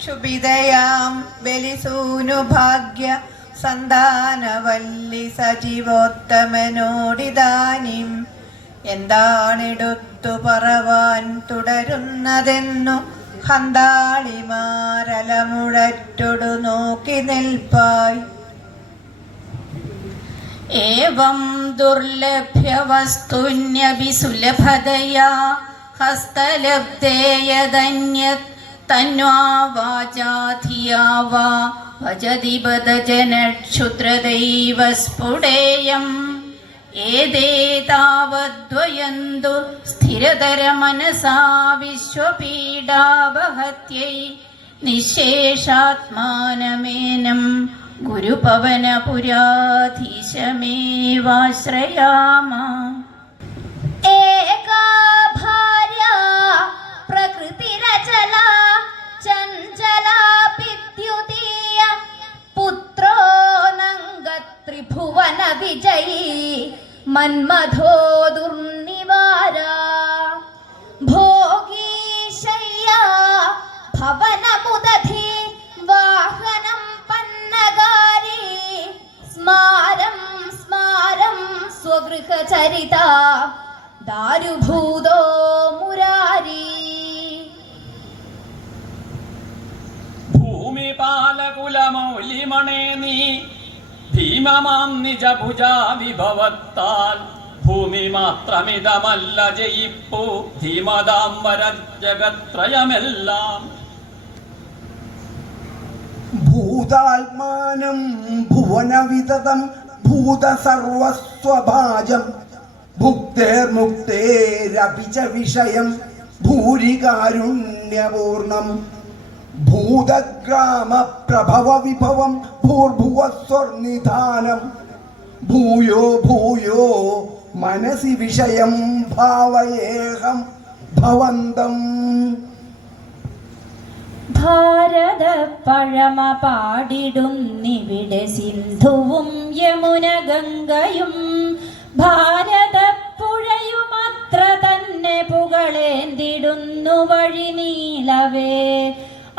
ക്ഷുഭിതയാം ബലിസൂനുഭാഗ്യ സന്താനവല്ലി സജീവോത്തമനോടിതാനിം എന്താണെടുത്തു പറവാൻ തുടരുന്നതെന്നു ഹന്താളിമാരലമുഴറ്റൊടു നോക്കി നിൽപ്പായി. ഏവം ദുർലഭ്യ വസ്തുന്യഭിസുലഭതയാ ഹസ്തലബ്ധേയധന്യത് തന്വാ വാചാധിയാ വാ ഭജതിപദജനക്ഷുദ്രദൈവ സ്ഫുടേയം ഏതേതാവദ്വയന്തു സ്ഥിരതരമനസാ വിശ്വപീഡാപഹത്यै നിശേഷാത്മാനമേനം ഗുരുപവനപുരാധീശമേവാശ്രയാമ ഏകാ മന്മഥോ ദുർനിവാര. ഭോഗീശയ്യ ഭവനമുദധി വാഹനം പന്നകാരി. സ്മാരം സ്മാരം സ്വഗൃഹചരിത ദാരുഭൂതോ മുരാരി. ഭൂമിപാലകുലമൗലിമണേ നീ ഭീമമാം നിജഭുജാ വിഭവത്താൽ. ഭൂമി മാത്രമിതമല്ല ജയിപ്പു. ധീമതാംബര ജഗത്രയമെല്ലാം. ഭൂതാത്മാനം ഭുവനവിതതം ഭൂതസർവസ്വഭാജം. ഭുക്തേർമുക്തേരപി ച വിഷയം ഭൂരികാരുണ്യപൂർണം. ഭൂതഗ്രാമ പ്രഭവ വിഭവം ഭൂർഭുവസ്വർനിധാനം ഭൂയോ ഭൂയോ മനസി വിഷയം ഭാവയേഹം ഭവന്തം. ഭാരത പഴമ പാടിടുന്നിവിടെ സിന്ധുവും യമുന ഗംഗയും ഭാരതപ്പുഴയുമത്ര തന്നെ പുകളേന്തിടുന്നു വഴി നീളവേ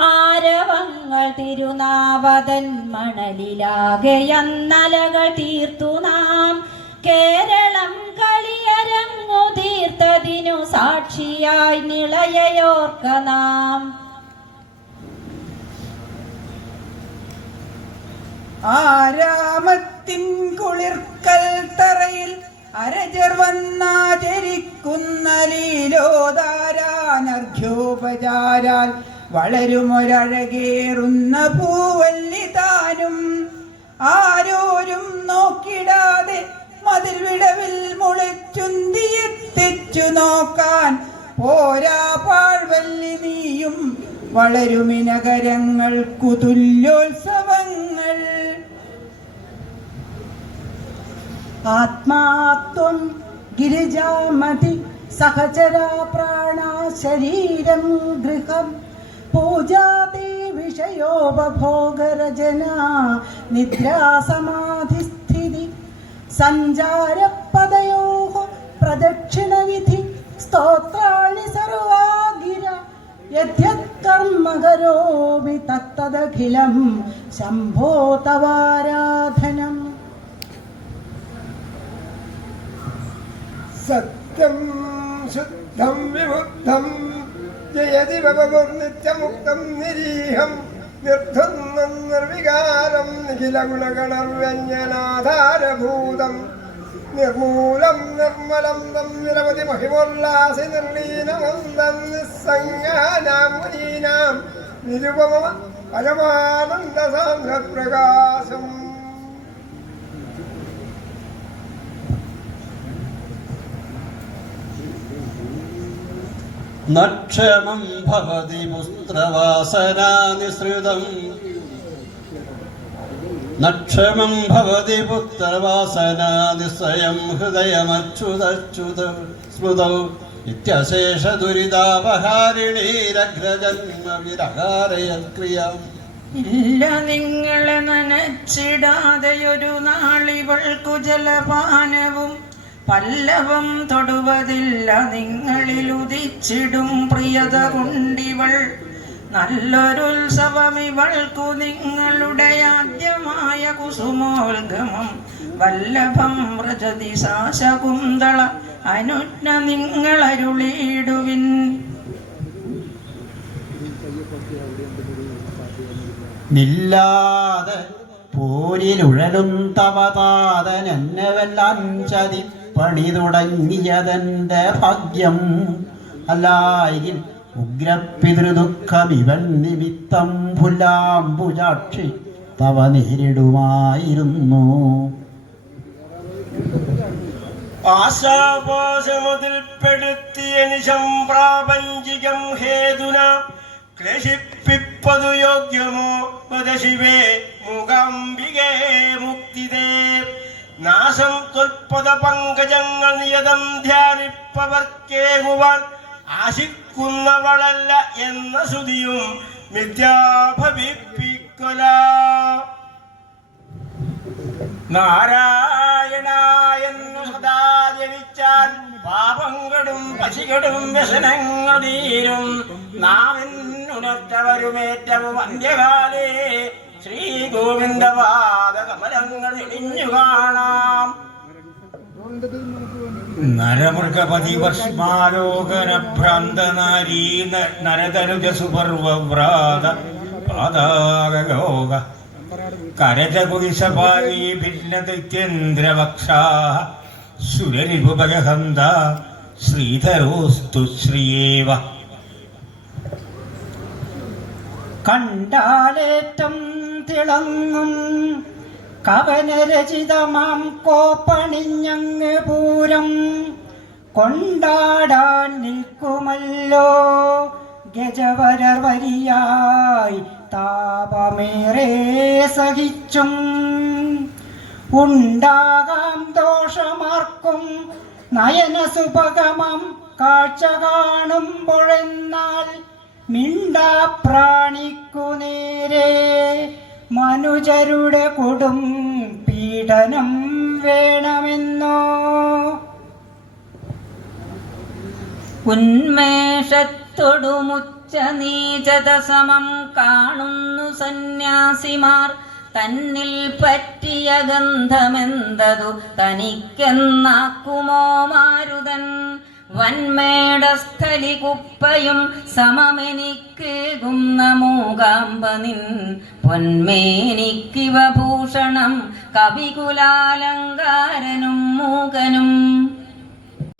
ആരവങ്ങൾ തിരുനാവതൻ മണലിലാകെയന്നലകൾ തീർത്തു നാം. കേരളം കളിയരങ്ങു തീർത്തതിനു സാക്ഷിയായി നിളയയോർക്ക നാം. ആരാമത്തിൻ കുളിർക്കൽ തറയിൽ അരജർ വന്നാചരിക്കുന്ന ലീലോദാരാനർഘ്യോപചാരാൽ വളരുമൊരഴകേറുന്ന പൂവല്ലി താനും. ആരോരും നോക്കിടാതെ മതിൽ വിടവിൽ മുളച്ചുന്തിയെത്തിച്ചു നോക്കാൻ. പോരാ പാഴ്വല്ലി നീയും വളരുമിനകരങ്ങൾക്കു തുല്യോത്സവങ്ങൾ ആത്മാത്വം ഗിരിജാമതി സഹചരാ പ്രാണ ശരീരം ഗൃഹം. പൂജാതി വിഷയോപഭോഗരചന നിദ്രാസമാധിസ്ഥിതി സഞ്ചാരപദയോ പ്രദക്ഷിണവിധി സ്തോത്രാണി സർവാഗിര യദ്യത്കർമ്മ കരോമി തത്തദഖിലം ശംഭോ തവാരാധനം സത്യം ശുദ്ധം വിബുദ്ധം ജയതി ഭവനിത്യമുക്തം നിരീഹം നിർധന്നം നിർവികാരം നിഖില ഗുണഗണർവ്യഞ്ജനാധാരഭൂതം നിർമൂലം നിർമ്മലം തം നിരവധി മഹിമോല്ലാസി നിർലീനമന്ദം നിസ്സംഗാനാം മുനീനാം. നിരുപമ പരമാനന്ദ നക്ഷമം ഭവതി പുത്രവാസനാനിസൃതം നക്ഷമം ഭവതി പുത്രവാസനാതിശ്രയം ഹൃദയമച്യുതച്യുത സ്മൃതൗ ഇത്യശേഷ ദുരിതാപഹാരിണീരഗ്രജന്മ വിരഹാരയക്രിയാം ഇല്ല നിങ്ങളെ നനച്ചിടാതെ ഒരു നാളിവൾക്കു ജലപാനവും പല്ലവം തൊടുവതില്ല നിങ്ങളിൽ ഉദിച്ചിടും പ്രിയത കൊണ്ടിവൾ നല്ലൊരുത്സവം ഇവൾക്കു നിങ്ങളുടെ ആദ്യമായ കുസുമോത്ഗമം വല്ലഭം വ്രജതി സാശകുന്തള അനുജ്ഞ നിങ്ങളരുളിയിടുവിൻ. നില്ലാതെ പോരിലുഴലും തവതാതൻ എന്നെ വെല്ലാൻ പണി തുടങ്ങിയതെന്റെ ഭാഗ്യം. അല്ലായിൽ ഉഗ്രപിതൃദുഃഖമിവൻ നിമിത്തം പുല്ലാംബുജാക്ഷി തവ നേരിടുമായിരുന്നു. ആശാപാശമുതിൽപ്പെടുത്തിയ നിശം പ്രാപഞ്ചികം ഹേതുന ക്ലേശിപ്പിപ്പതു യോഗ്യമോ വദശിവേ മുഖാംബികേ മുക്തിദേ നാശം പങ്കജങ്ങൾ നിയതം ധ്യാനിപ്പവർക്കേകുവാൻ ആശിക്കുന്നവളല്ല എന്ന ശ്രുതിയും മിഥ്യാഭവിപ്പിക്കല. നാരായണായെന്നു സദാചരിച്ചാൽ പാപങ്ങളും പശികളും വ്യസനങ്ങൾ തീരും നാമെന്നുണർത്തവരുമേറ്റവും അന്ത്യകാലേ ശ്രീ ഗോവിന്ദപാദ കമലങ്ങൾ ഇടിഞ്ഞു കാണാം നരമൃഗപതി ഭ്രാന്ത നാരീ നരതനുജ സുപർവ്രാത പാതാകലോക കരജകുലിശപാലീ ഭിന്നദൈത്യേന്ദ്രവക്ഷാ ശ്രീധരോസ്തു ശ്രീയേവ. കണ്ടാലേറ്റം തിളങ്ങും. കവനരചിതമാം കോപ്പണിഞ്ഞങ്ങ് പൂരം. കൊണ്ടാടാൻ നിൽക്കുമല്ലോ ഗജവരർ വരിയായി താപമേറെ സഹിച്ചും. ഉണ്ടാകാം ദോഷമാർക്കും നയനസുഭഗമം കാഴ്ച കാണുമ്പോഴെന്നാൽ മിണ്ടാപ്രാണിക്കു നേരെ. മനുജരുടെ കൊടും പീഡനം വേണമെന്നോ? ഉന്മേഷത്തൊടുമുച്ച നീചത സമം കാണുന്നു സന്യാസിമാർ. തന്നിൽ പറ്റിയ ഗന്ധമെന്തതു തനിക്കെന്നാക്കുമോ മാരുതൻ? വന്മേടസ്ഥലി കുപ്പയും സമമെനിക്ക് ഗുന്ന മൂകാമ്പ പൊന്മേനിക്കിവ ഭൂഷണം കവികുലാലങ്കാരനും മൂകനും.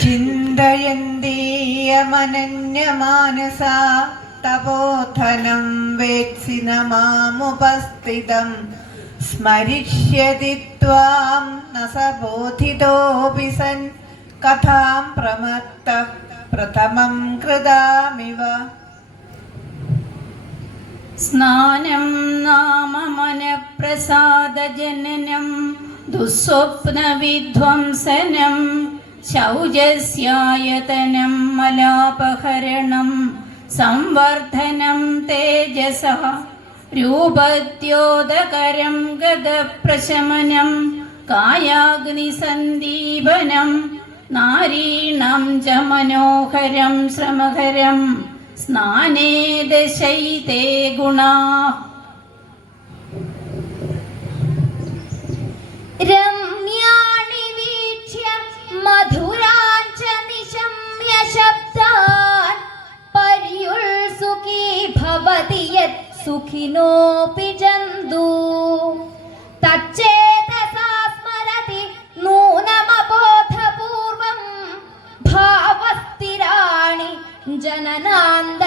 ചിന്തയന്തീയമനന്യമാനസ തപോധനം വേത്സി നമാമുപസ്ഥിതം സ്മരിഷ്യതി ത്വാം നസബോധിതോപി സൻ കഥാം പ്രമത്ത പ്രഥമം കൃതാമിവ. സ്നാനം നാമമനപ്രസാദജനനം ദുസ്വപ്നവിധ്വംസനം ശൗചസ്യായതനം മലാപഹരണം സംവർദ്ധനം തേജസ രൂപദ്യോതകരം ഗതപ്രശമനം കായാഗ്നിസന്ദീപനം നാരീണം ച മനോഹരം ശ്രമകരം സ്നാനേ ദശൈതേ ഗുണാ. രമ്യാണി വീക്ഷ്യ മധുരാഞ്ച നിശമ്യ ശബ്ദാൻ പരിയുൾ സുഖീ ഭവതി യത് സുഖിനോപി ജന്തു. ஞானநாந்த